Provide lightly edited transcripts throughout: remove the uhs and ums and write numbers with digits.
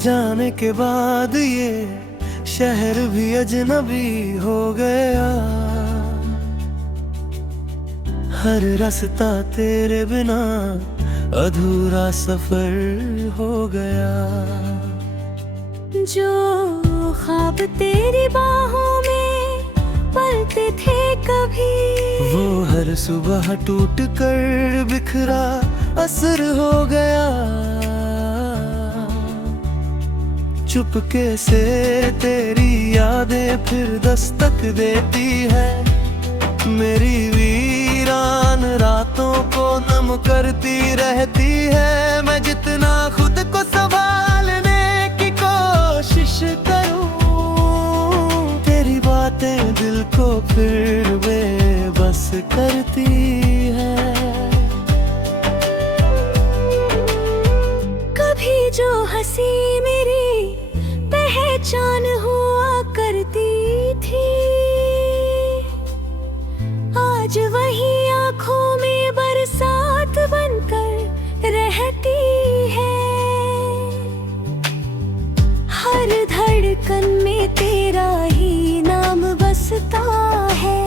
जाने के बाद ये शहर भी अजनबी हो गया। हर रास्ता तेरे बिना अधूरा सफर हो गया। जो ख्वाब तेरी बाहों में पलते थे कभी, वो हर सुबह टूट कर बिखरा असर हो गया। चुपके से तेरी यादें फिर दस्तक देती है, मेरी वीरान रातों को नम करती रहती है। मैं जितना खुद को संभालने की कोशिश करूं, तेरी बातें दिल को फिर बेबस करती है। कभी जो हंसी मेरी पहचान हुआ करती थी, आज वही आंखों में बरसात बनकर रहती है। हर धड़कन में तेरा ही नाम बसता है,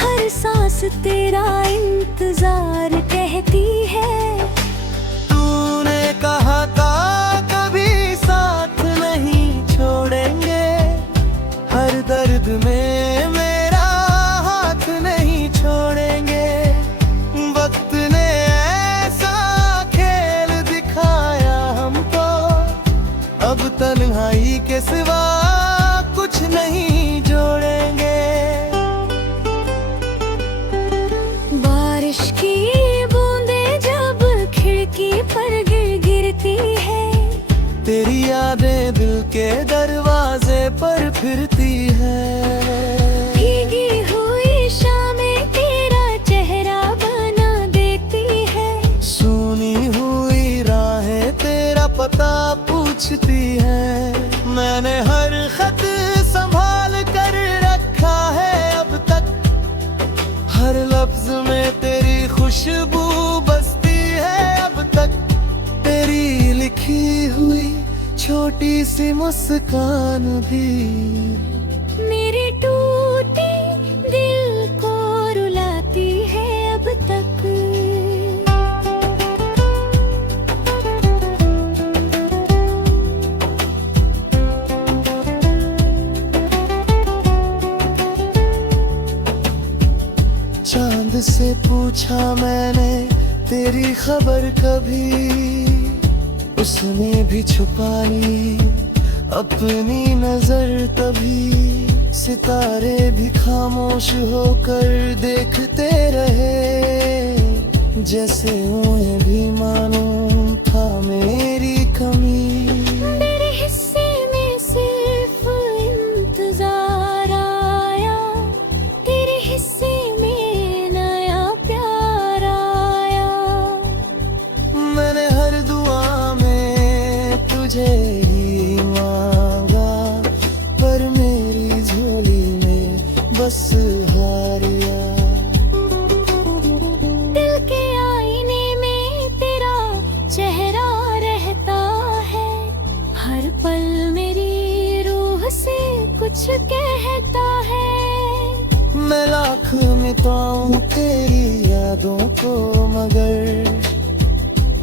हर सांस तेरा इंतजार कहती है। तूने कहा था कभी साथ नहीं छोड़ेंगे, हर दर्द में मेरा हाथ नहीं छोड़ेंगे। वक्त ने ऐसा खेल दिखाया हमको, अब तन्हाई के सिवा कुछ नहीं जोड़ेंगे। बारिश की बूंदें जब खिड़की पर गिरती है, तेरी यादें दिल के दरवाजे पर फिरती है। भीगी हुई शामें तेरा चेहरा बना देती है, सुनी हुई राहें तेरा पता पूछती है। मैंने हर खत संभाल कर रखा है अब तक, हर लफ्ज में तेरी खुशबू बसती है अब तक। तेरी लिखी हुई छोटी सी मुस्कान भी मेरे टूटे दिल को रुलाती है अब तक। चांद से पूछा मैंने तेरी खबर कभी, उसने भी छुपा ली अपनी नजर तभी। सितारे भी खामोश होकर देखते रहे, जैसे उन्हें भी मालूम था मेरी कमी। मेरे हिस्से में सिर्फ इंतजार आया, तेरे हिस्से में नया प्यार आया। मैंने हर दुआ में तुझे ही मांगा, पर मेरी झोली में बस हारिया। दिल के आईने में तेरा चेहरा रहता है, हर पल मेरी रूह से कुछ कहता है। मैं लाख मिटाऊं तेरी यादों को, मगर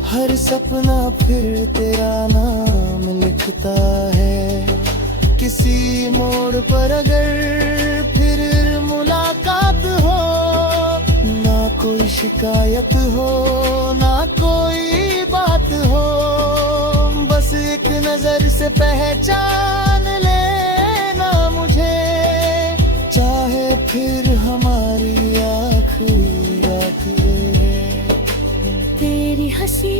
हर सपना फिर तेरा नाम लिखता है। किसी मोड़ पर अगर फिर मुलाकात हो, ना कोई शिकायत हो ना कोई बात हो, बस एक नजर से पहचान लेना मुझे। चाहे फिर हमारी आखिरी रात है, तेरी हंसी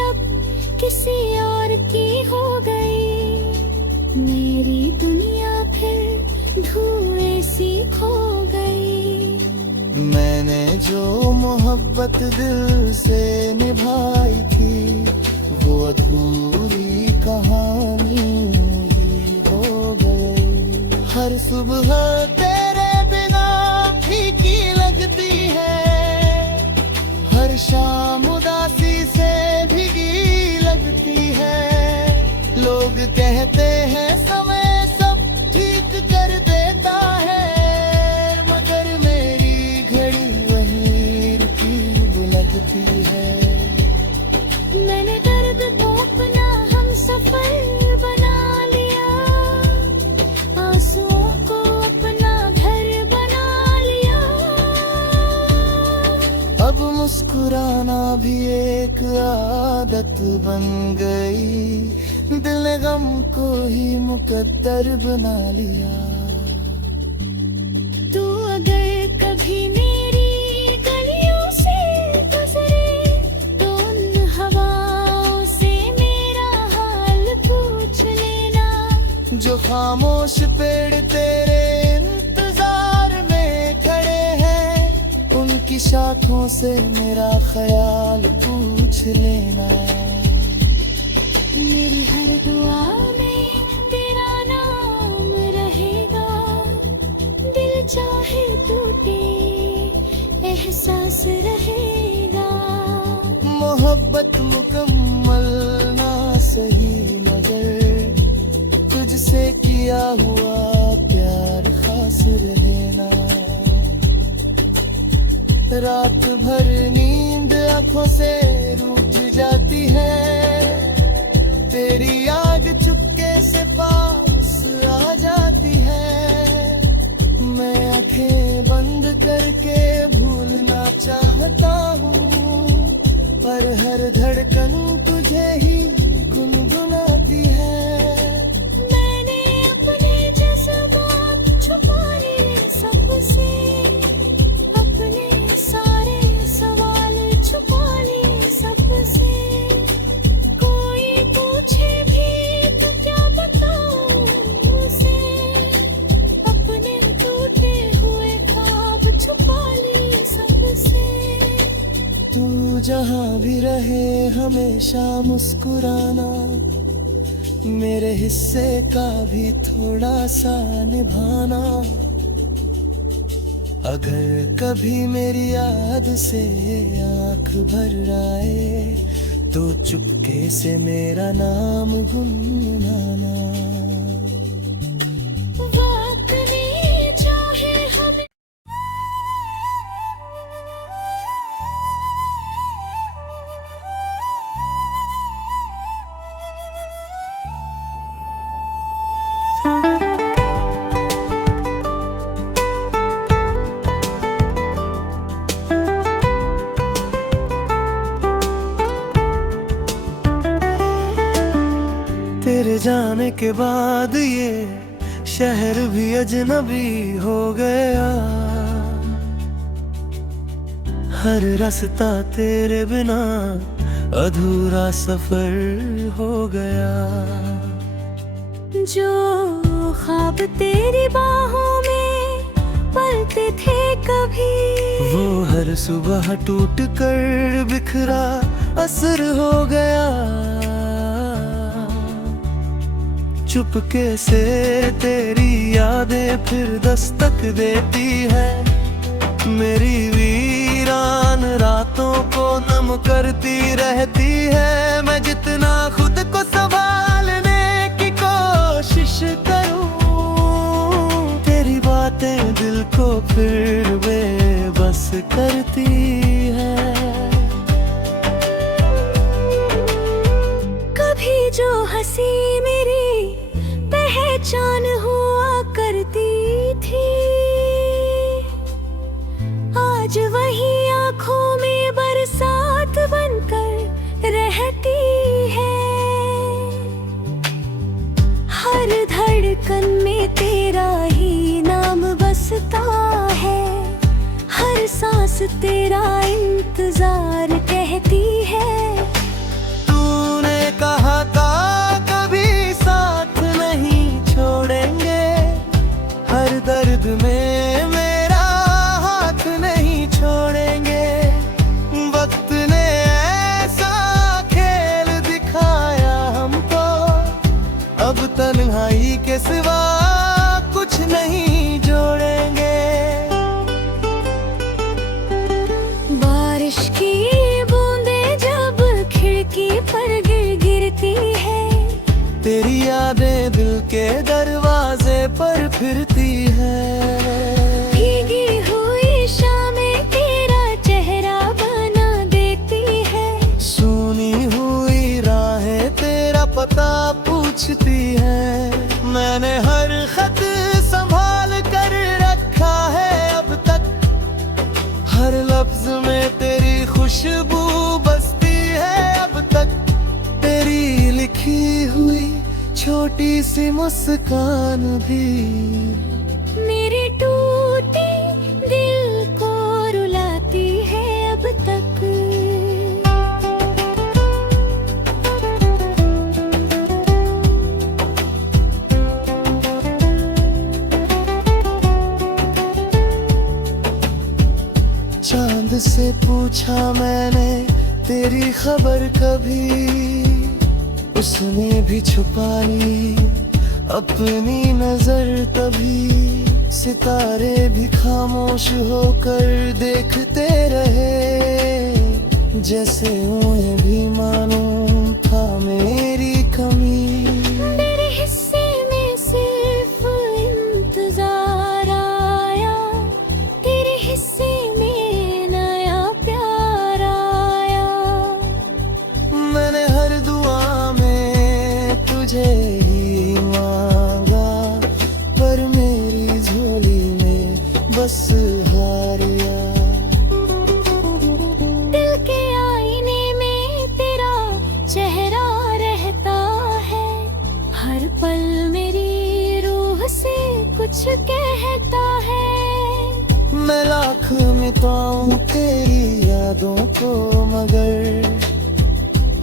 अब किसी और की हो गई, मेरी दुनिया फिर धुएं सी खो गई। मैंने जो मोहब्बत दिल से निभाई थी, वो अधूरी कहानी ही हो गई। हर सुबह तेरे बिना फीकी लगती है, हर शाम उदासी से भीगी लगती है। लो कहते हैं समय सब ठीक कर देता है, मगर मेरी घड़ी वहीं रुकी लगती है। मैंने दर्द को अपना हम सफर बना लिया, आंसुओं को अपना घर बना लिया। अब मुस्कुराना भी एक आदत बन गई, दिल ने गम को ही मुकद्दर बना लिया। तू अगर कभी मेरी गलियों से गुजरे तो उन हवाओं से मेरा हाल पूछ लेना। जो खामोश पेड़ तेरे इंतजार में खड़े हैं, उनकी शाखों से मेरा ख्याल पूछ लेना। मेरी हर दुआ में तेरा नाम रहेगा, दिल चाहे टूटे एहसास रहेगा। मोहब्बत मुकम्मल ना सही, मगर तुझसे किया हुआ प्यार खास रहना। रात भर नींद आंखों से रूठ जाती है, तेरी याद चुपके से पास आ जाती है। मैं आंखें बंद करके भूलना चाहता हूँ, पर हर धड़कन तुझे ही गुनगुनाती है। मैंने अपने जज्बात छुपा लिए सबसे, अपने सारे सवाल छुपा लिए सबसे। कोई पूछे भी तो क्या बताऊं उसे, अपने टूटे हुए ख्वाब छुपा लिए सबसे। तू जहाँ भी रहे हमेशा मुस्कुराना, मेरे हिस्से का भी थोड़ा सा निभाना। अगर कभी मेरी याद से आँख भर आए, तो चुपके से मेरा नाम गुनगुनाना। वक्त ने चाहे हमें तेरे जाने के बाद ये शहर भी अजनबी हो गया, हर रास्ता तेरे बिना अधूरा सफर हो गया। जो ख्वाब तेरी बाहों में पलते थे कभी, वो हर सुबह टूट कर बिखरा असर हो गया। चुपके से तेरी यादें फिर दस्तक देती है, मेरी वीरान रातों को नम करती रहती है। मैं जितना खुद को संभालने की कोशिश करूं, तेरी बातें दिल को फिर बेबस करती है। कभी जो हंसी मेरी पहचान हुआ करती थी, आज वही आंखों में बरसात बनकर रहती है। हर धड़कन में तेरा ही नाम बसता है, हर सांस तेरा इंतजार कहती है। तूने कहा था कभी साथ नहीं छोड़ेंगे, हर दर्द में मेरा हाथ नहीं छोड़ेंगे। वक्त ने ऐसा खेल दिखाया हमको, अब तन्हाई के सिवा कुछ नहीं जोड़ेंगे। बारिश की बूंदें जब खुशबू बसती है अब तक, तेरी लिखी हुई छोटी सी मुस्कान भी। मेरे टूटे दिल को रुलाती है अब तक। चांद से पूछा मैंने तेरी खबर कभी, उसने भी छुपा ली अपनी नजर तभी। सितारे भी खामोश होकर देखते रहे, जैसे उन्हें भी मालूम था मेरी कमी। मेरे हिस्से में सिर्फ इंतजार आया, तेरे हिस्से में नया प्यार आया। मैंने हर दुआ में तुझे ही मांगा, पर मेरी झोली में बस हार गया। दिल के आईने में तेरा चेहरा रहता है, हर पल मेरी रूह से कुछ कहता है। मैं लाख मिटाऊं तेरी यादों को, मगर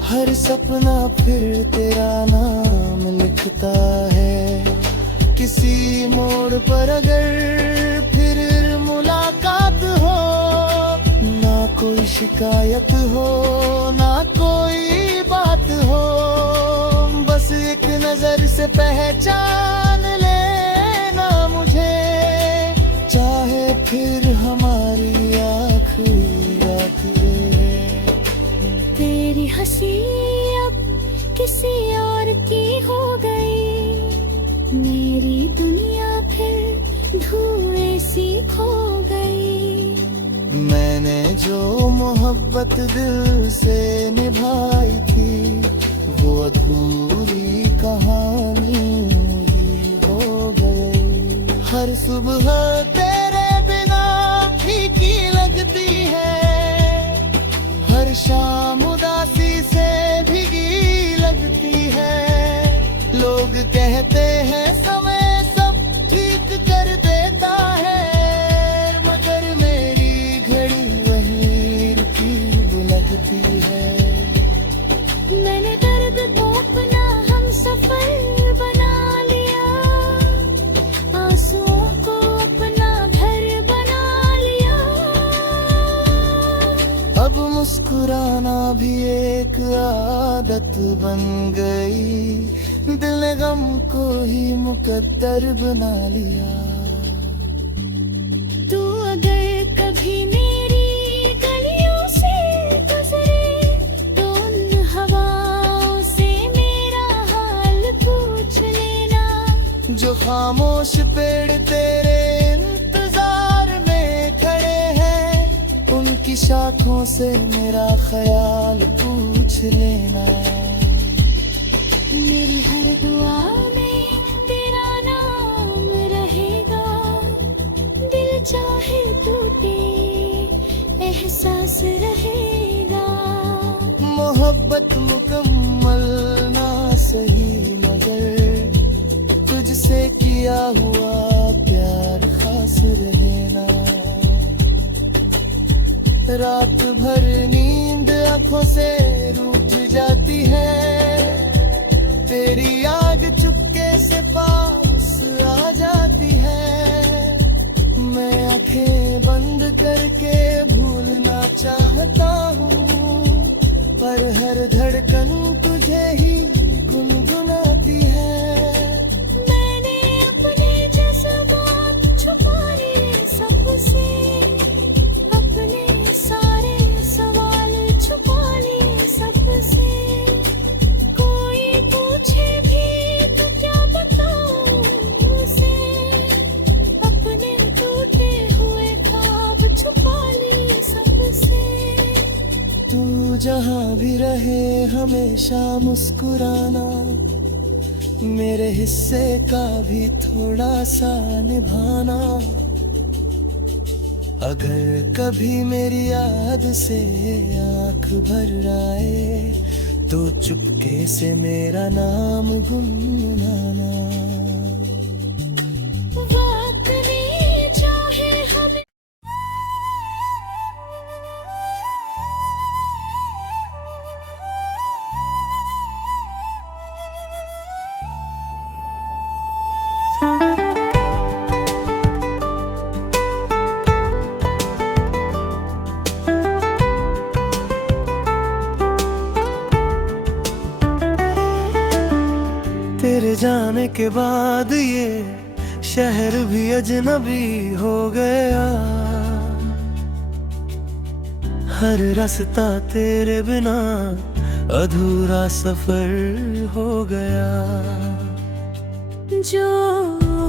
हर सपना फिर तेरा नाम लिखता है। किसी मोड़ पर अगर फिर मुलाकात हो, ना कोई शिकायत हो ना कोई बात हो, बस एक नजर से पहचान लेना मुझे। चाहे फिर हमारी आखिरी रात रहे। तेरी हंसी अब किसी और की हो गई, मेरी दुनिया फिर धुएं सी खो गई। मैंने जो मोहब्बत दिल से निभाई थी, वो अधूरी कहानी ही हो गई। हर सुबह तेरे बिना फीकी लगती है, हर शाम उदासी से भीगी लगती है। लोग कहते हैं समय सब ठीक कर देता है, मगर मेरी घड़ी वहीं रुकी लगती है। मैंने दर्द को अपना हम सफर बना लिया, आंसुओं को अपना घर बना लिया। अब मुस्कुराना भी एक आदत बन गई, दिल ने गम को ही मुकद्दर बना लिया। तू अगर कभी मेरी गलियों से गुजरे, तो उन हवाओं से मेरा हाल पूछ लेना। जो खामोश पेड़ तेरे इंतजार में खड़े हैं, उनकी शाखों से मेरा ख्याल पूछ लेना। मेरी हर दुआ में तेरा नाम रहेगा, दिल चाहे टूटे एहसास रहेगा। मोहब्बत मुकम्मल ना सही, मगर तुझसे किया हुआ प्यार खास रहना। रात भर नींद आंखों से रूठ जाती है, तेरी आग चुपके से पास आ जाती है। मैं आंखें बंद करके भूलना चाहता हूँ, पर हर धड़कन तुझे ही गुनगुनाती है। मैंने अपने जज्बात छुपा लिए सबसे, अपने सारे सवाल छुपा लिए सबसे। कोई पूछे भी तो क्या बताऊं उसे, अपने टूटे हुए ख्वाब छुपा लिए सबसे। तू जहाँ भी रहे हमेशा मुस्कुराना, मेरे हिस्से का भी थोड़ा सा निभाना। अगर कभी मेरी याद से आंख भर आए तो चुपके से मेरा नाम गुनगुनाना। वक्त ने चाहे हमें तेरे जाने के बाद ये शहर भी अजनबी हो गया। हर रास्ता तेरे बिना अधूरा सफर हो गया। जो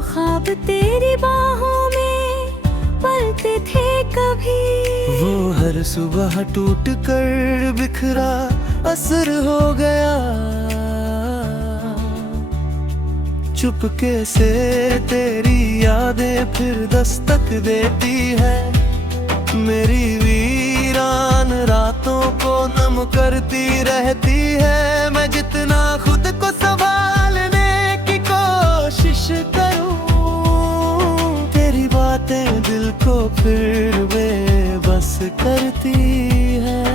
ख्वाब तेरी बाहों में पलते थे कभी, वो हर सुबह टूट कर बिखरा असर हो गया। चुपके से तेरी यादें फिर दस्तक देती है, मेरी वीरान रातों को नम करती रहती है। मैं जितना खुद को संभालने की कोशिश करूं, तेरी बातें दिल को फिर बेबस करती है।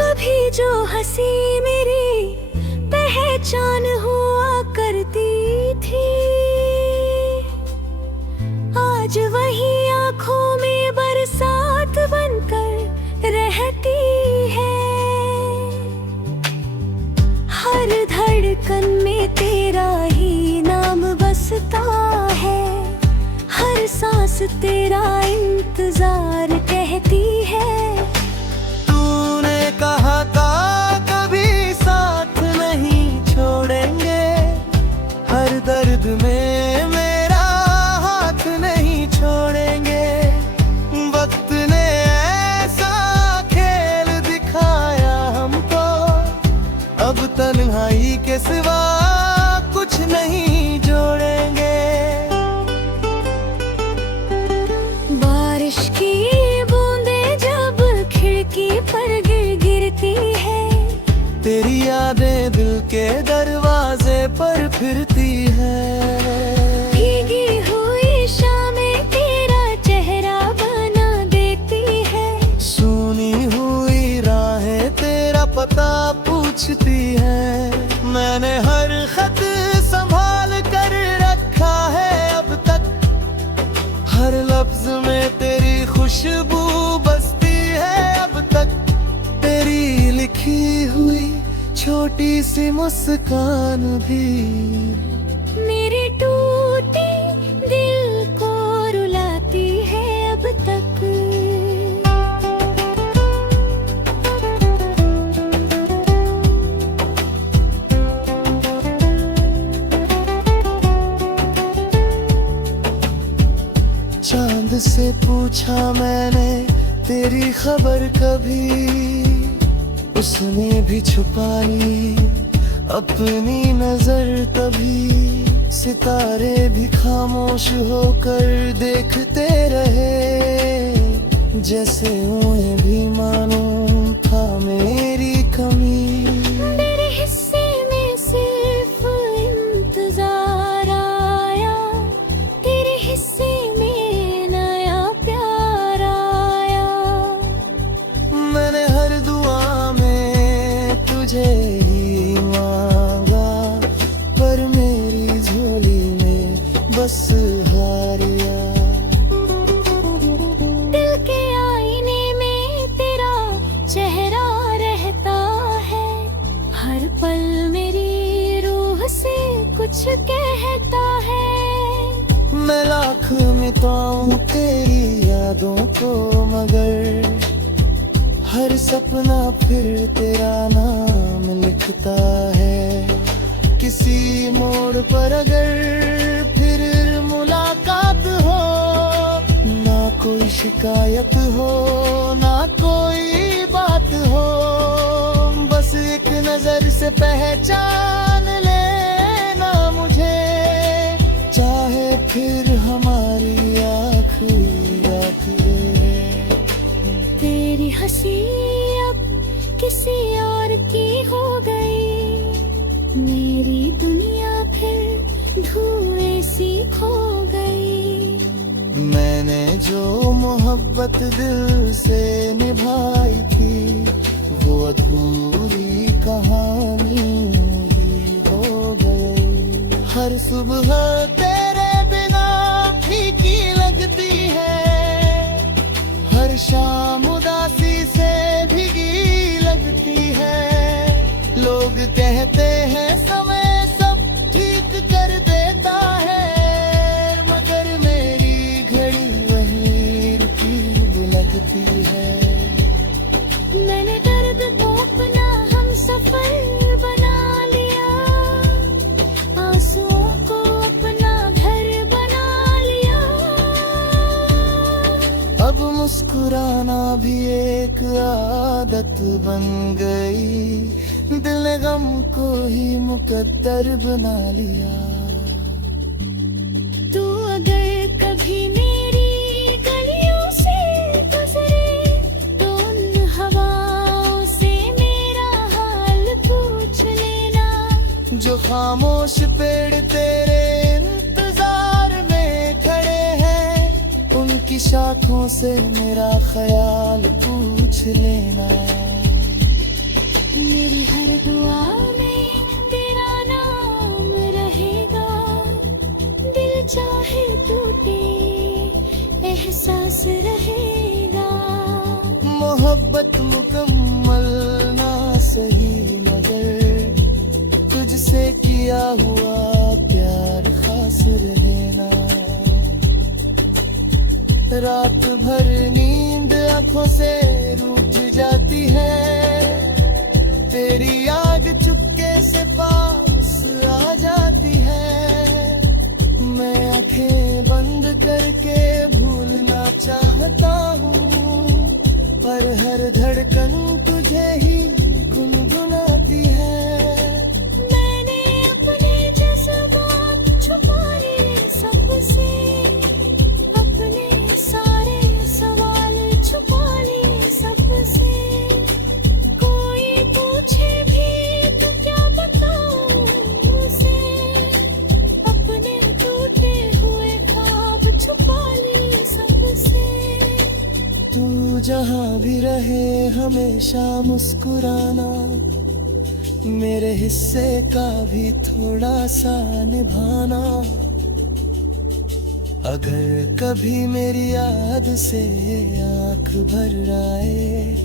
कभी जो हंसी मेरी पहचान हुआ करती थी, आज वही आंखों में बरसात बनकर रहती है। हर धड़कन में तेरा ही नाम बसता है, हर सांस तेरा इंतजार कहती है। तूने कहा था कभी साथ नहीं छोड़ेंगे, हर दर्द में मेरा हाथ नहीं छोड़ेंगे। वक्त ने ऐसा खेल दिखाया हमको, अब तन्हाई के सिवा कुछ नहीं जोड़ेंगे। बारिश की बूंदें जब खिड़की पर गिरती है, तेरी यादें दिल के दरवाजे पर फिरती है। भीगी हुई शामें तेरा चेहरा बना देती है, सुनी हुई राहें तेरा पता पूछती है। मैंने हर खत संभाल कर रखा है अब तक, हर लफ्ज में तेरी खुशबू बसती है अब तक। तेरी लिखी हुई छोटी सी मुस्कान भी मेरे टूटे दिल को रुलाती है अब तक। चांद से पूछा मैंने तेरी खबर कभी, उसने भी छुपा ली अपनी नजर तभी। सितारे भी खामोश होकर देखते रहे, जैसे उन्हें भी मालूम था मेरी कमी। मेरे हिस्से में सिर्फ इंतजार आया, तेरे हिस्से में नया प्यार आया। मैंने हर दुआ में तुझे ही मांगा, पर मेरी झोली में बस हारिया। दिल के आईने में तेरा चेहरा रहता है, हर पल मेरी रूह से कुछ कहता है। मैं लाख मिटाऊं तेरी यादों को, मगर हर सपना फिर तेरा नाम लिखता है। किसी मोड़ पर अगर फिर मुलाकात हो, ना कोई शिकायत हो ना कोई बात हो, बस एक नजर से पहचान लेना मुझे। चाहे फिर हंसी अब किसी और की हो गई, मेरी दुनिया फिर धुएं सी खो गई। मैंने जो मोहब्बत दिल से निभाई थी, वो अधूरी कहानी ही हो गई। हर सुबह तेरे बिना फीकी लगती है, हर शाम उदासी से भीगी लगती है। लोग कहते हैं समय सब ठीक कर देता है, मगर मेरी घड़ी वहीं रुकी लगती है। मैंने दर्द को अपना हम सफर बना लिया, आंसुओं को अपना घर बना लिया। अब मुस्कुराना भी एक आदत बन गई, दिल ने गम को ही मुकद्दर बना लिया। तू अगर कभी मेरी गलियों से गुजरे, तो उन हवाओं से मेरा हाल पूछ लेना। जो खामोश पेड़ तेरे इंतजार में खड़े हैं, उनकी शाखों से मेरा ख्याल पूछ लेना। मेरी हर दुआ में तेरा नाम रहेगा, दिल चाहे टूटे एहसास रहेगा। मोहब्बत मुकम्मल ना सही, मगर तुझसे किया हुआ प्यार खास रहेना। रात भर नींद आंखों से रूठ जाती है, तेरी याद चुपके से पास आ जाती है। मैं आंखें बंद करके भूलना चाहता हूँ, पर हर धड़कन तुझे ही गुनगुनाती है। मैंने अपने जज्बात छुपा लिए सबसे, अपने सारे सवाल छुपा लिए सबसे। कोई पूछे भी तो क्या बताऊं उसे, अपने टूटे हुए ख्वाब छुपा लिए सबसे। तू जहाँ भी रहे हमेशा मुस्कुराना, मेरे हिस्से का भी थोड़ा सा निभाना। अगर कभी मेरी याद से आँख भर आए,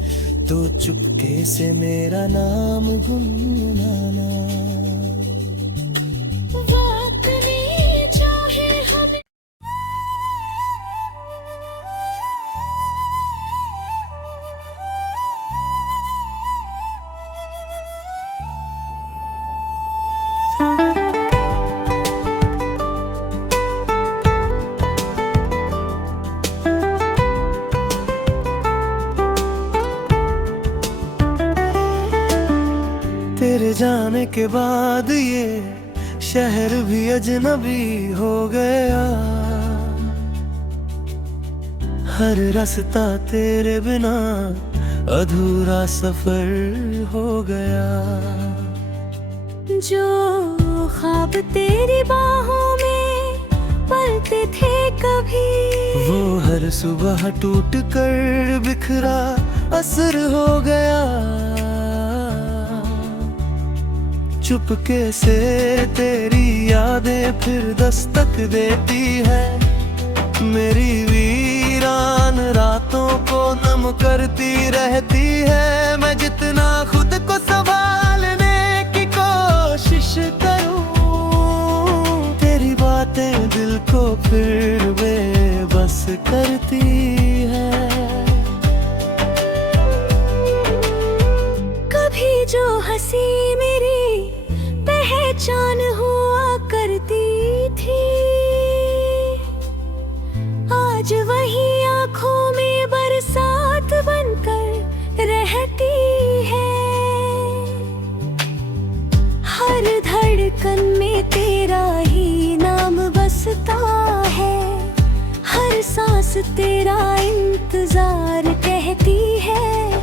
तो चुपके से मेरा नाम गुनगुनाना। वक्त ने चाहे हमें तेरे जाने के बाद ये शहर भी अजनबी हो गया, हर रास्ता तेरे बिना अधूरा सफर हो गया। जो ख्वाब तेरी बाहों में पलते थे कभी, वो हर सुबह टूट कर बिखरा असर हो गया। चुपके से तेरी यादें फिर दस्तक देती है, मेरी वीरान रातों को नम करती रहती है। मैं जितना खुद को संभालने की कोशिश करूं, तेरी बातें दिल को फिर बेबस करती है। कभी जो हंसी मेरी पहचान हुआ करती थी, आज वही आंखों में बरसात बनकर रहती है। हर धड़कन में तेरा ही नाम बसता है, हर सांस तेरा इंतजार कहती है।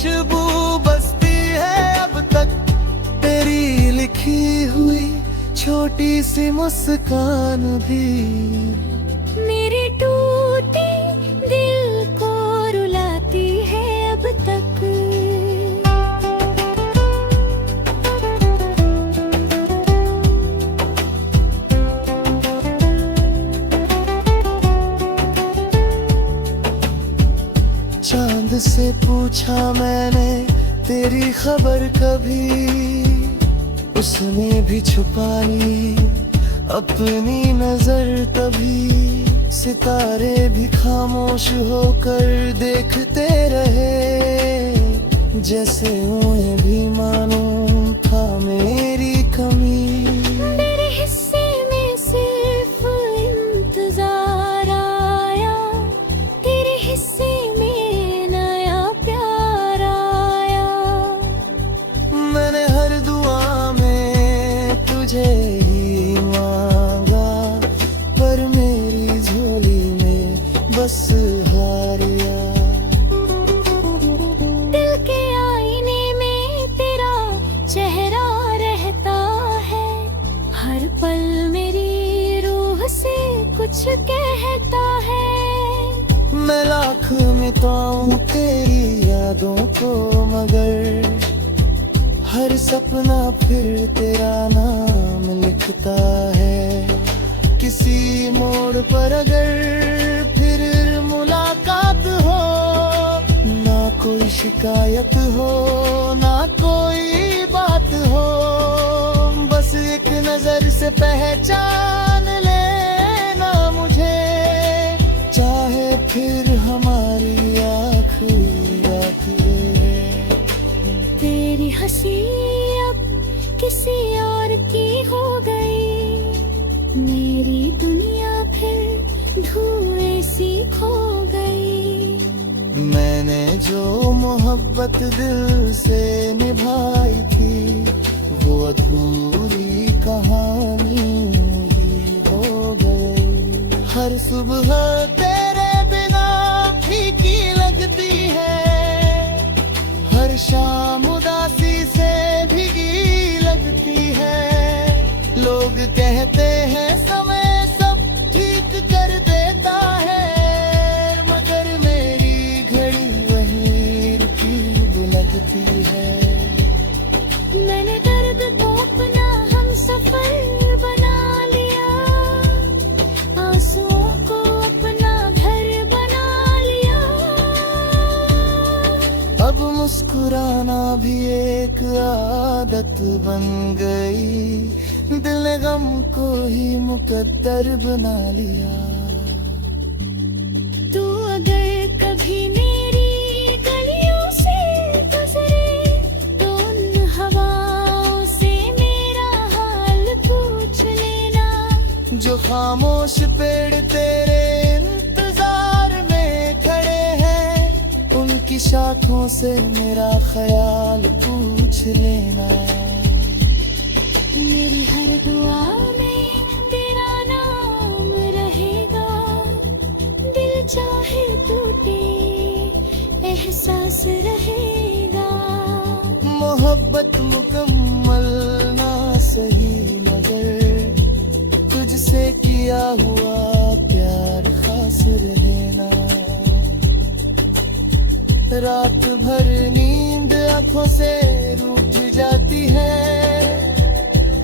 खुशबू बसती है अब तक, तेरी लिखी हुई छोटी सी मुस्कान भी। मेरे टूटे दिल को रुलाती है अब तक। चांद से पूछा मैंने तेरी खबर कभी, उसने भी छुपा ली अपनी नजर तभी। सितारे भी खामोश होकर देखते रहे, जैसे उन्हें भी मालूम था मेरी कमी। मेरे हिस्से में सिर्फ इंतजार आया, तेरे हिस्से में नया प्यार आया। मैंने हर दुआ में तुझे ही मांगा, पर मेरी झोली में बस हारिया। दिल के आईने में तेरा चेहरा रहता है, हर पल मेरी रूह से कुछ कहता है। मैं लाख मिटाऊं तेरी यादों को, मगर हर सपना फिर तेरा नाम लिखता है। किसी मोड़ पर अगर फिर मुलाकात हो, ना कोई शिकायत हो ना कोई बात हो, बस एक नजर से पहचान लेना मुझे। चाहे फिर हमारी आखिरी रात है। तेरी हंसी अब किसी और की हो गई, मेरी दुनिया फिर धुएं सी खो गई। मैंने जो मोहब्बत दिल से निभाई थी, वो अधूरी कहानी ही हो गई। हर सुबह तेरे बिना फीकी लगती है, हर शाम उदासी से भीगी लगती है। लोग कहते हैं समय सब ठीक कर देता है, मगर मेरी घड़ी वहीं रुकी लगती है। मैंने दर्द को अपना हम सफर बना लिया, आंसुओं को अपना घर बना लिया। अब मुस्कुराना भी एक आदत बन गई, दिल ने गम को ही मुकद्दर बना लिया। तू अगर कभी मेरी गलियों से गुजरे, तो उन हवाओं से मेरा हाल पूछ लेना। जो खामोश पेड़ तेरे इंतजार में खड़े हैं, उनकी शाखों से मेरा ख्याल पूछ लेना। मेरी हर दुआ में तेरा नाम रहेगा, दिल चाहे टूटे एहसास रहेगा। मोहब्बत मुकम्मल ना सही, मगर तुझसे किया हुआ प्यार खास रहना। रात भर नींद आंखों से रूठ जाती है,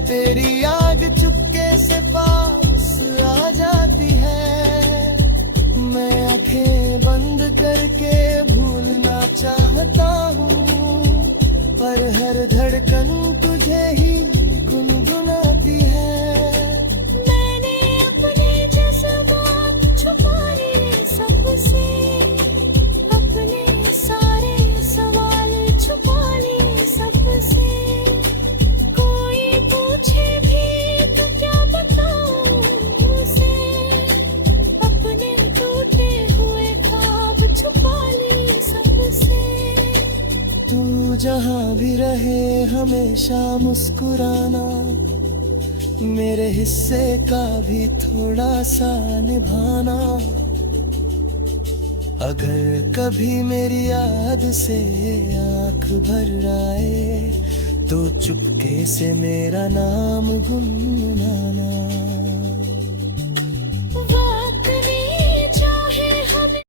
तेरी याद चुपके से पास आ जाती है। मैं आंखें बंद करके भूलना चाहता हूँ, पर हर धड़कन तुझे ही गुनगुनाती है। मैंने अपने जज्बात छुपा लिए सबसे, अपने सारे सवाल छुपा लिए सबसे। कोई पूछे भी तो क्या बताऊं उसे, अपने टूटे हुए ख्वाब छुपा लिए सबसे। तू जहाँ भी रहे हमेशा मुस्कुराना, मेरे हिस्से का भी थोड़ा सा निभाना। अगर कभी मेरी याद से आंख भर आए तो चुपके से मेरा नाम गुनगुनाना।